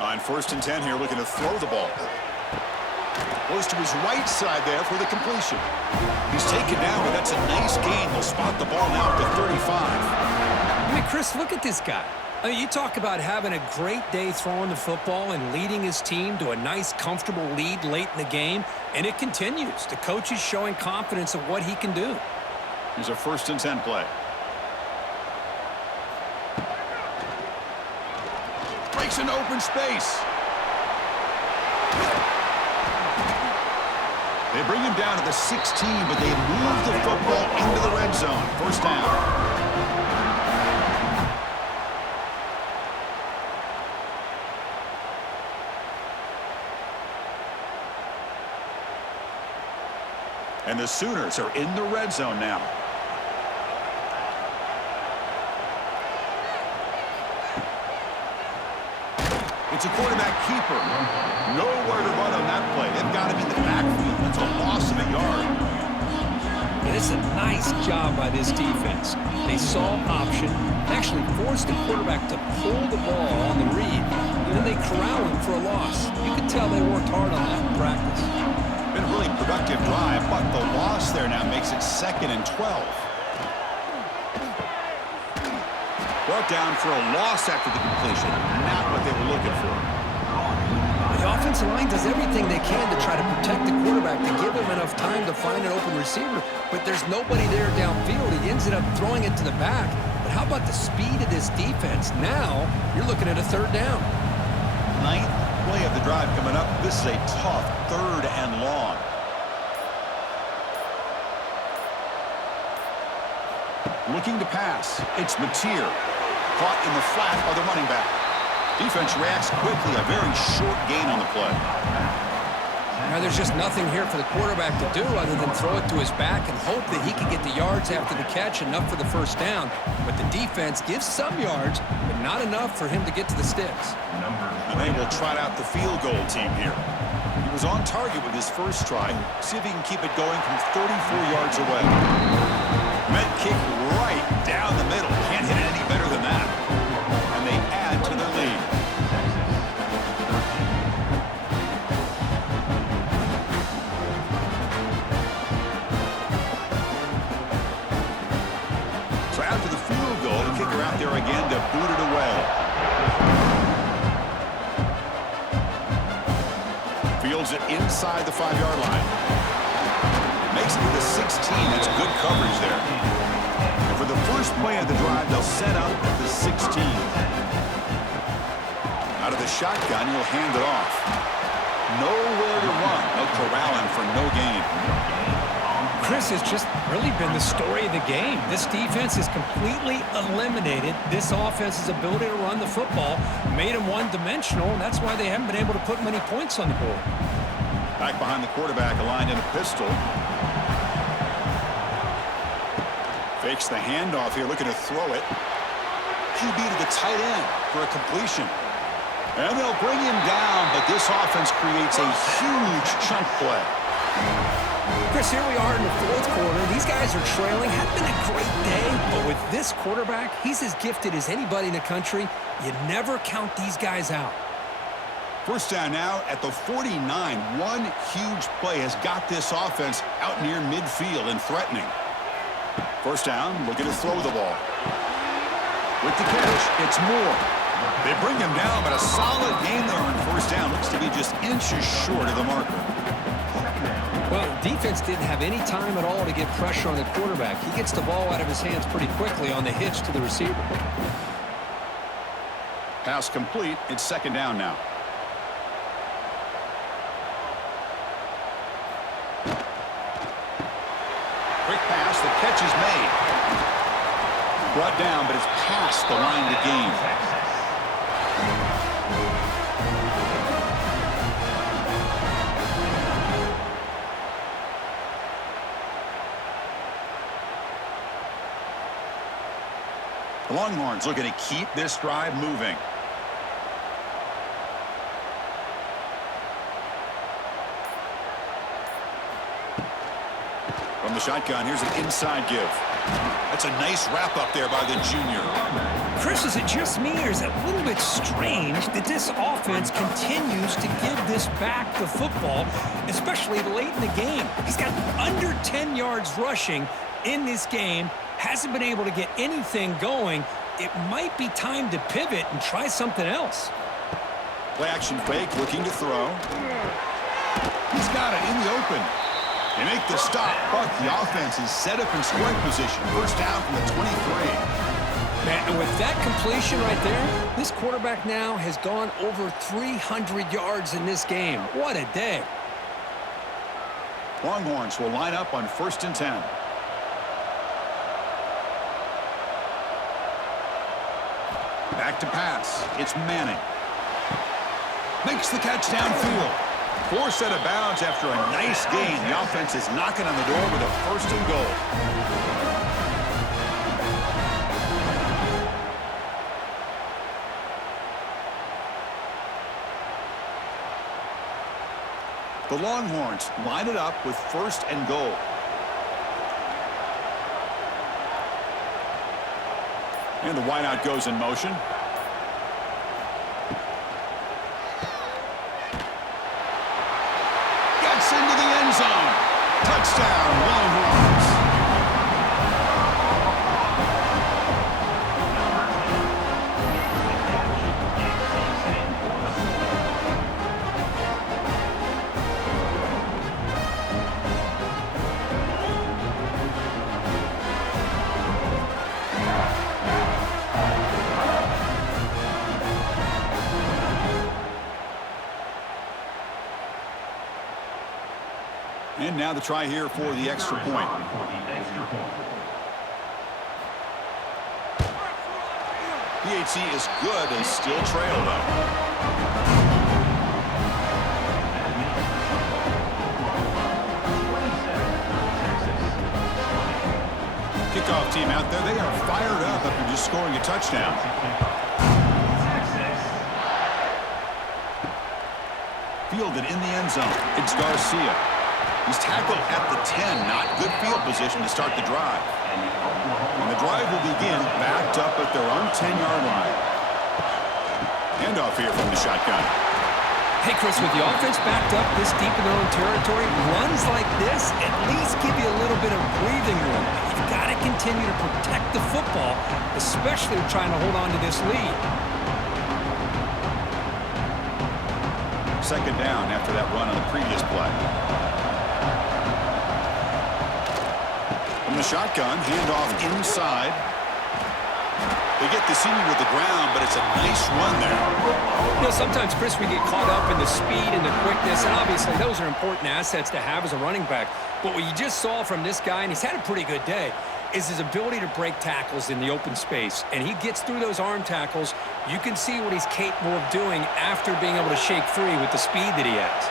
On 1st and 10 here, looking to throw the ball. Goes to his right side there for the completion. He's taken down, but that's a nice gain. They'll spot the ball now at the 35. I mean, Chris, look at this guy. I mean, you talk about having a great day throwing the football and leading his team to a nice, comfortable lead late in the game, and it continues. The coach is showing confidence of what he can do. Here's a 1st and 10 play. Breaks into open space. They bring him down to the 16, but they move the football into the red zone. 1st down. And the Sooners are in the red zone now. It's a quarterback keeper. Nowhere to run on that play. They've got him in the backfield. That's a loss of a yard. And it's a nice job by this defense. They saw option, actually forced the quarterback to pull the ball on the read, and then they corral him for a loss. You can tell they worked hard on that in practice. Been a really productive drive, but the loss there now makes it 2nd and 12. Brought down for a loss after the completion. Not what they were looking for. The offensive line does everything they can to try to protect the quarterback, to give him enough time to find an open receiver, but there's nobody there downfield. He ends up throwing it to the back. But how about the speed of this defense? Now you're looking at a 3rd down. 9th play of the drive coming up. This is a tough 3rd and long. Looking to pass. It's Mateer. Caught in the flat by the running back. Defense reacts quickly. A very short gain on the play. Now there's just nothing here for the quarterback to do other than throw it to his back and hope that he can get the yards after the catch, enough for the 1st down. But the defense gives some yards, but not enough for him to get to the sticks. And they will trot out the field goal team here. He was on target with his first try. See if he can keep it going from 34 yards away. Meant kick right down the middle. Can't hit it any better than that. And they add to their lead. So after the field goal, the kicker out there again to boot it away. Fields it inside the 5-yard line. Makes it to the 16. That's good coverage there. And for the first play of the drive, they'll set up at the 16. Out of the shotgun, he'll hand it off. Nowhere to run. They'll corral him for no gain. Chris, has just really been the story of the game. This defense has completely eliminated this offense's ability to run the football, made them one-dimensional, and that's why they haven't been able to put many points on the board. Back behind the quarterback, aligned in a pistol. Fakes the handoff here, looking to throw it. QB to the tight end for a completion. And they'll bring him down, but this offense creates a huge chunk play. Chris, here we are in the 4th quarter. These guys are trailing. Hadn't been a great day, but with this quarterback, he's as gifted as anybody in the country. You never count these guys out. First down now at the 49. One huge play has got this offense out near midfield and threatening. First down, looking to throw the ball. With the catch, it's Moore. They bring him down, but a solid gain there on first down. Looks to be just inches short of the marker. Well, defense didn't have any time at all to get pressure on the quarterback. He gets the ball out of his hands pretty quickly on the hitch to the receiver. Pass complete. It's 2nd down now. Quick pass. The catch is made. Brought down, but it's past the line to gain. The Longhorns looking to keep this drive moving. From the shotgun, here's an inside give. That's a nice wrap up there by the junior. Chris, is it just me, or is it a little bit strange that this offense continues to give this back the football, especially late in the game? He's got under 10 yards rushing in this game. Hasn't been able to get anything going. It might be time to pivot and try something else. Play action fake, looking to throw. He's got it in the open. They make the stop, but the offense is set up in scoring position. First down from the 23. Man, and with that completion right there, this quarterback now has gone over 300 yards in this game. What a day. Longhorns will line up on 1st and 10. Back to pass. It's Manning. Makes the catch downfield. Forced out of bounds after a nice gain. The offense is knocking on the door with a 1st and goal. The Longhorns line it up with 1st and goal. And the wideout goes in motion. Gets into the end zone. Touchdown, Longhorns. And now the try here for the extra point. PHC is good and still trail though. Kickoff team out there, they are fired up after just scoring a touchdown. Fielded in the end zone. It's Garcia. He's tackled at the 10. Not good field position to start the drive. And the drive will begin backed up at their own 10-yard line. Handoff here from the shotgun. Hey, Chris, with the offense backed up this deep in their own territory, runs like this at least give you a little bit of breathing room. You've got to continue to protect the football, especially trying to hold on to this lead. 2nd down after that run on the previous play. From the shotgun, handoff inside. They get the senior to the ground, but it's a nice run there. You know, sometimes, Chris, we get caught up in the speed and the quickness, and obviously those are important assets to have as a running back. But what you just saw from this guy, and he's had a pretty good day, is his ability to break tackles in the open space. And he gets through those arm tackles. You can see what he's capable of doing after being able to shake free with the speed that he has.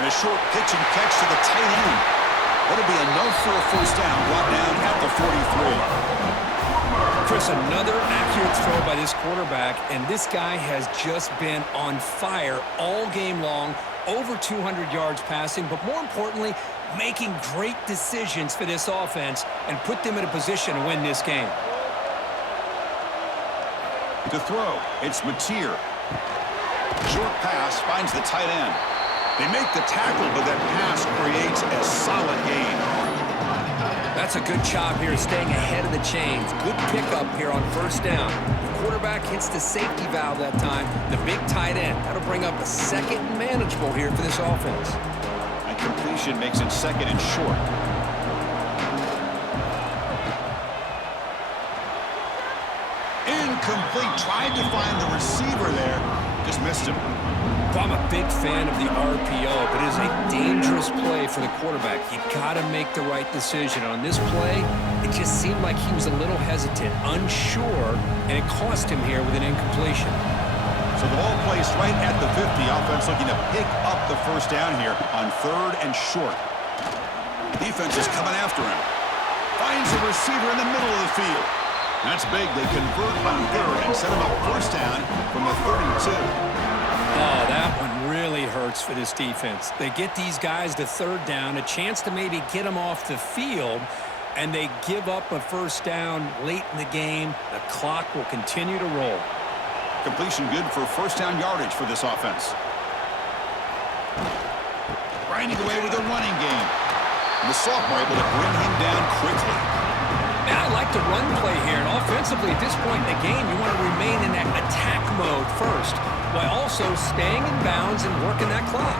And a short pitch and catch to the tight end. That'll be enough for a 1st down. Brought down at the 43. Chris, another accurate throw by this quarterback, and this guy has just been on fire all game long. Over 200 yards passing, but more importantly, making great decisions for this offense and put them in a position to win this game. To throw, it's Mateer. Short pass finds the tight end. They make the tackle, but that pass creates a solid gain. That's a good job here, staying ahead of the chains. Good pickup here on 1st down. The quarterback hits the safety valve that time. The big tight end. That'll bring up a 2nd and manageable here for this offense. And completion makes it 2nd and short. Incomplete. Tried to find the receiver there. Just missed him. Well, I'm a big fan of the RPO, but it is a dangerous play for the quarterback. You got to make the right decision. On this play, it just seemed like he was a little hesitant, unsure, and it cost him here with an incompletion. So the ball placed right at the 50. Offense looking to pick up the 1st down here on 3rd and short. Defense is coming after him. Finds the receiver in the middle of the field. That's big. They convert on 3rd and set him up 1st down from the 32. Oh, that one really hurts for this defense. They get these guys to 3rd down, a chance to maybe get them off the field, and they give up a 1st down late in the game. The clock will continue to roll. Completion good for 1st down yardage for this offense. Grinding away with a running game. And the sophomore able to bring him down quickly. And I like the run play here. And offensively, at this point in the game, you want to remain in that attack mode first, while also staying in bounds and working that clock.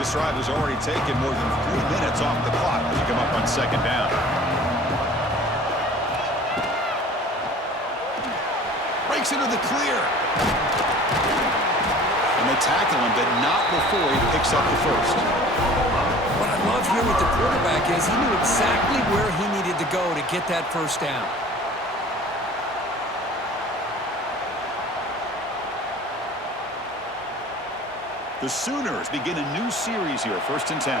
This drive has already taken more than 3 minutes off the clock as you come up on 2nd down. Breaks into the clear. And they tackle him, but not before he picks up the 1st. What I love here with the quarterback is he knew exactly where he needed to go to get that 1st down. The Sooners begin a new series here, 1st and 10.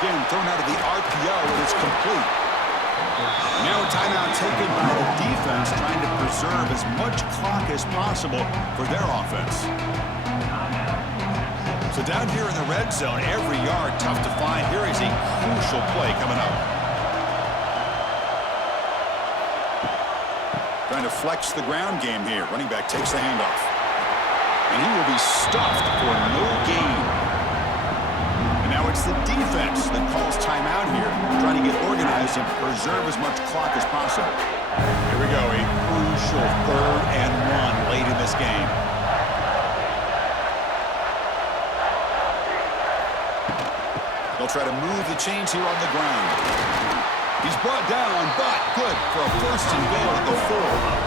Again, thrown out of the RPO, and it's complete. Now a timeout taken by the defense, trying to preserve as much clock as possible for their offense. So down here in the red zone, every yard tough to find. Here is a crucial play coming up. Trying to flex the ground game here. Running back takes the handoff. And he will be stuffed for no gain. And now it's the defense that calls timeout here, trying to get organized and preserve as much clock as possible. Here we go, a crucial 3rd and 1 late in this game. They'll try to move the chains here on the ground. He's brought down, but good for a 1st and goal at the 4.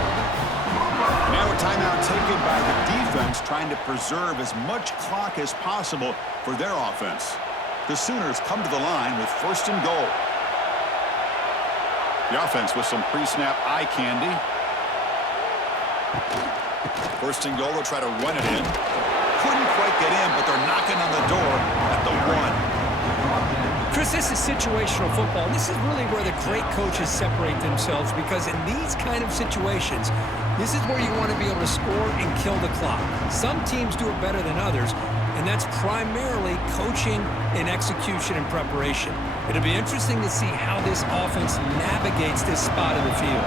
Now a timeout taken by the defense, trying to preserve as much clock as possible for their offense. The Sooners come to the line with 1st and goal. The offense with some pre-snap eye candy. 1st and goal, they'll try to run it in. Couldn't quite get in, but they're knocking on the door at the 1. Chris, this is situational football. And this is really where the great coaches separate themselves, because in these kind of situations, this is where you want to be able to score and kill the clock. Some teams do it better than others, and that's primarily coaching and execution and preparation. It'll be interesting to see how this offense navigates this spot of the field.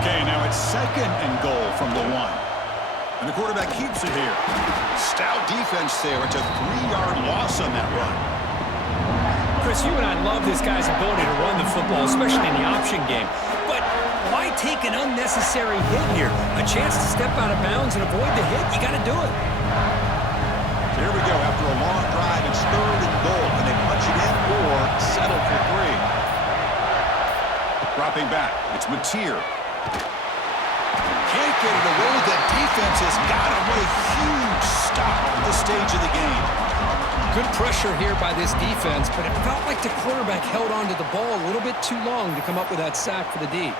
Okay, now it's 2nd and goal from the 1. And the quarterback keeps it here. Stout defense there. It's a 3-yard loss on that run. Chris, you and I love this guy's ability to run the football, especially in the option game. But why take an unnecessary hit here? A chance to step out of bounds and avoid the hit, you got to do it. So here we go. After a long drive, it's 3rd and goal. Can they punch it in or settle for 3? Dropping back. It's Mateer. Can't get it away. The defense has got him. What a huge stop at this stage of the game. Good pressure here by this defense, but it felt like the quarterback held on to the ball a little bit too long to come up with that sack for the D.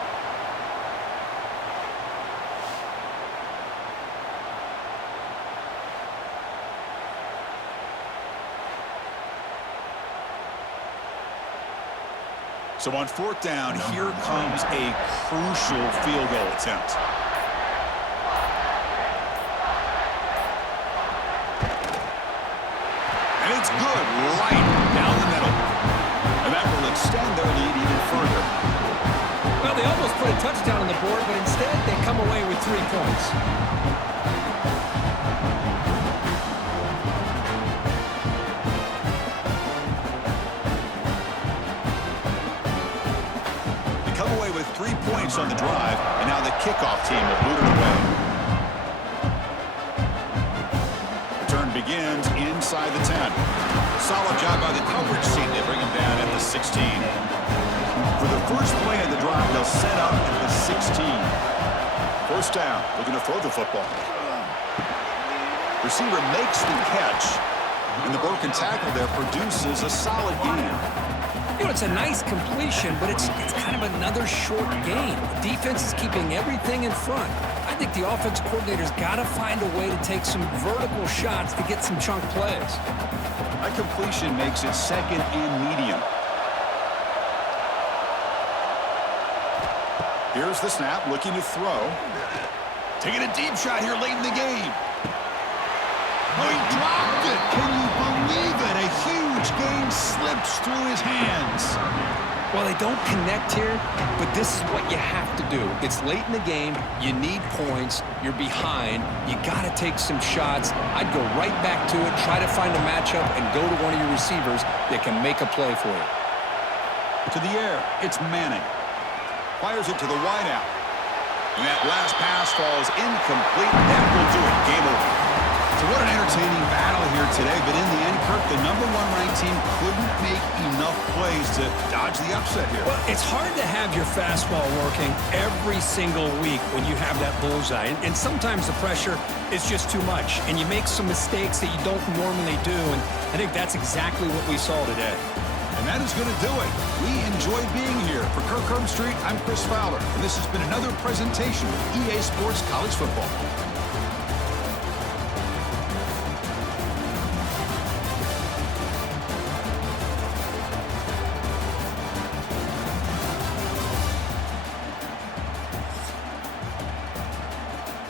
So on 4th down, here comes a crucial field goal attempt. And it's good, right down the middle. And that will extend their lead even further. Well, they almost put a touchdown on the board, but instead they come away with 3 points. They come away with 3 points on the drive, and now the kickoff team will boot it away. Begins inside the 10. Solid job by the coverage team. They bring him down at the 16. For the first play of the drive, they'll set up at the 16. 1st down. Looking to throw the football. Receiver makes the catch, and the broken tackle there produces a solid gain. You know, it's a nice completion, but it's kind of another short game. The defense is keeping everything in front. I think the offense coordinator's got to find a way to take some vertical shots to get some chunk plays. That completion makes it 2nd and medium. Here's the snap, looking to throw. Taking a deep shot here late in the game. Oh, he dropped it. Can you believe it? A huge gain slips through his hands. Well, they don't connect here, but this is what you have to do. It's late in the game. You need points. You're behind. You got to take some shots. I'd go right back to it, try to find a matchup, and go to one of your receivers that can make a play for you. To the air, it's Manning. Fires it to the wideout. And that last pass falls incomplete. That will do it. Game over. So what an entertaining battle here today. But in the end, Kirk, the number 1 ranked team couldn't make enough plays to dodge the upset here. Well, it's hard to have your fastball working every single week when you have that bullseye. And sometimes the pressure is just too much. And you make some mistakes that you don't normally do. And I think that's exactly what we saw today. And that is going to do it. We enjoyed being here. For Kirk Street, I'm Chris Fowler. And this has been another presentation of EA Sports College Football.